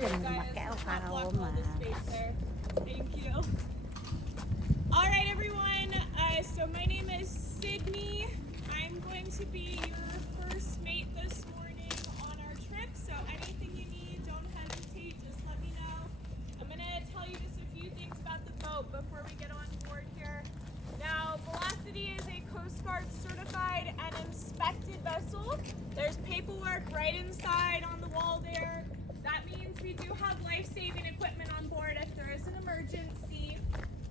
chừng mình mặc cái áo phao mà. Thank you. All right, everyone. So my name is Sydney. I'm going to be your first mate this morning on our trip. So anything you need, don't hesitate. Just let me know. I'm going to tell you just a few things about the boat before we get on board here. Now, Velocity is a Coast Guard certified and inspected vessel. There's paperwork right inside on the wall there. That means we do have life-saving equipment on board if there is an emergency.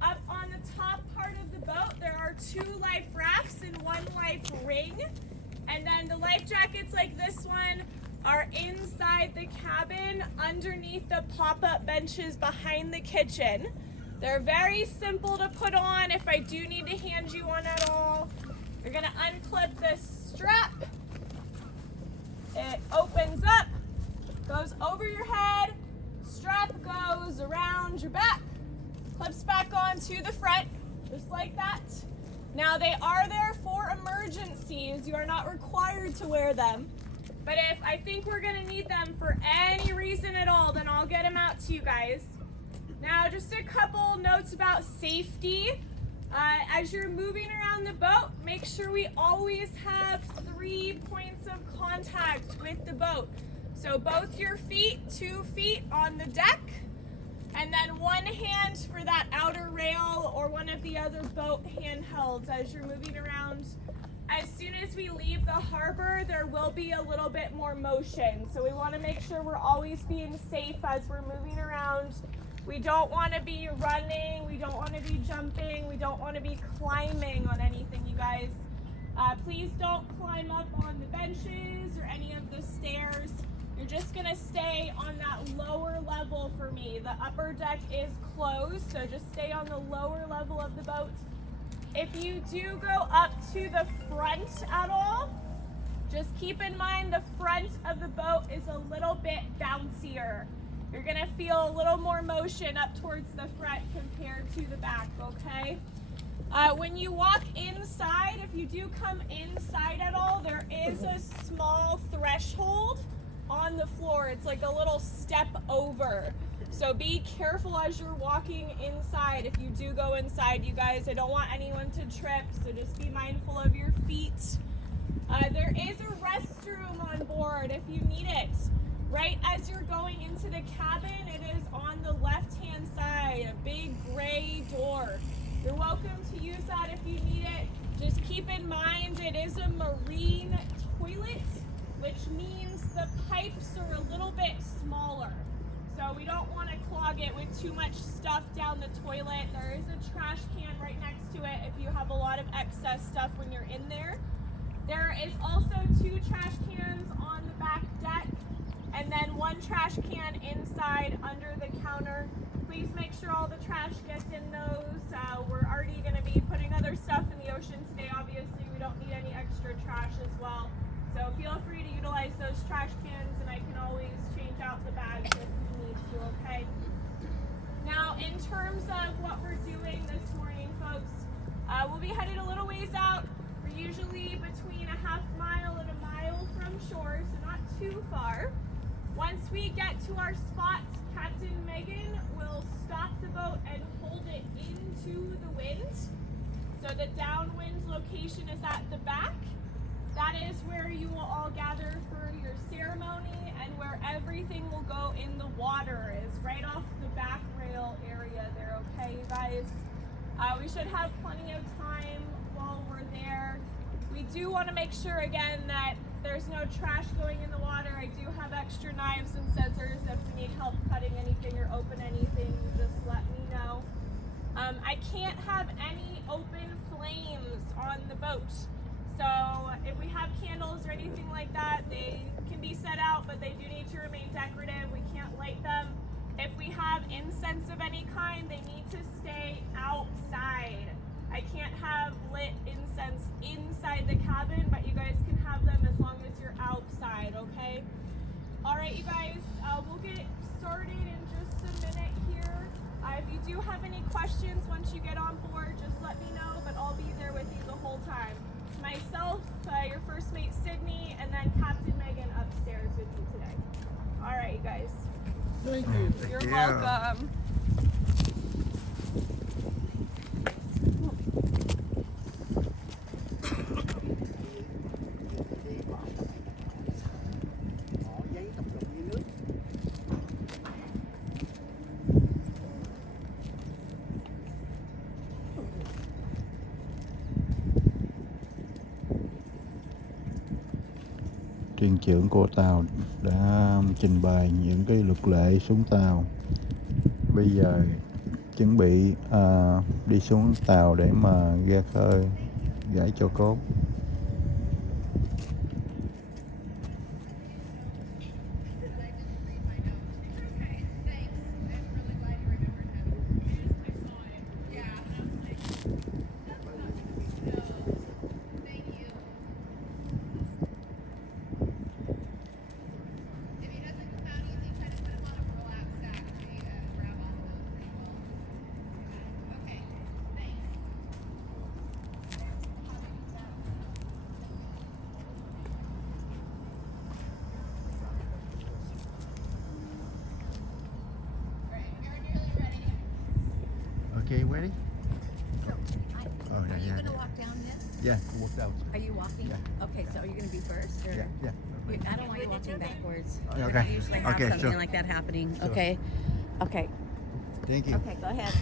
Up on the top part of the boat, there are 2 life rafts and 1 life ring. And then the life jackets like this one are inside the cabin underneath the pop-up benches behind the kitchen. They're very simple to put on if I do need to hand you one at all. You're gonna unclip this strap. It opens up, goes over your head, strap goes around your back, clips back onto the front, just like that. Now they are there for emergencies. You are not required to wear them. But if I think we're gonna need them for any reason at all, then I'll get them out to you guys. Now, just a couple notes about safety. As you're moving around the boat, make sure we always have 3 points of contact with the boat. So both your feet, 2 feet on the deck, and then 1 hand for that outer rail or one of the other boat handhelds as you're moving around. As soon as we leave the harbor, there will be a little bit more motion. So we want to make sure we're always being safe as we're moving around. We don't want to be running, we don't want to be jumping, we don't want to be climbing on anything, you guys. Please don't climb up on the benches or any of the stairs. You're just going to stay on that lower level for me. The upper deck is closed, so just stay on the lower level of the boat. If you do go up to the front at all, just keep in mind the front of the boat is a little bit bouncier. You're gonna feel a little more motion up towards the front compared to the back, okay? When you walk inside, if you do come inside at all, there is a small threshold on the floor. It's like a little step over. So be careful as you're walking inside. If you do go inside, you guys, I don't want anyone to trip, so just be mindful of your feet. There is a restroom on board if you need it. Right as you're going into the cabin, it is on the left-hand side, a big gray door. You're welcome to use that if you need it. Just keep in mind it is a marine toilet, which means the pipes are a little bit smaller. So we don't want to clog it with too much stuff down the toilet. There is a trash can right next to it if you have a lot of excess stuff when you're in there. There is also 2 trash cans on the back deck, and then 1 trash can inside under the counter. Please make sure all the trash gets in those. We're already going to be putting other stuff in the ocean today. Obviously, we don't need any extra trash as well. So feel free to utilize those trash cans, and I can always change out the bags if we need to, okay? Now, in terms of what we're doing this morning, folks, we'll be headed a little ways out. We're usually between a half mile and a mile from shore, so not too far. Once we get to our spot, Captain Megan will stop the boat and hold it into the wind. So the downwind location is at the back. That is where you will all gather for your ceremony, and where everything will go in the water is right off the back rail area there, okay, you guys? We should have plenty of time while we're there. We do want to make sure, again, that there's no trash going in the water. I do have extra knives and scissors. If you need help cutting anything or open anything, just let me know. I can't have any open flames on the boat. So if we have candles or anything like that, they can be set out, but they do need to remain decorative. We can't light them. If we have incense of any kind, they need to stay outside. I can't have lit incense inside the cabin, but you guys can have them as long as you're outside, okay? All right, you guys, we'll get started in just a minute here. If you do have any questions once you get on board, just let me know, but I'll be there with you the whole time. Myself, your first mate Sydney, and then Captain Megan upstairs with you today. All right, you guys. You're you. welcome. Thuyền trưởng của tàu đã trình bày những cái luật lệ xuống tàu. Bây giờ chuẩn bị đi xuống tàu để mà ra khơi gãi cho cốt. Okay, ready? Are you going to walk down this? Yeah, walk out. Are you walking? Yeah. Okay, so are you going to be first? Or? Yeah. I don't want you walking backwards. Okay. We usually have Okay, something sure. like that happening. Sure. Okay. Okay. Thank you. Okay, go ahead.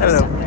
Hello.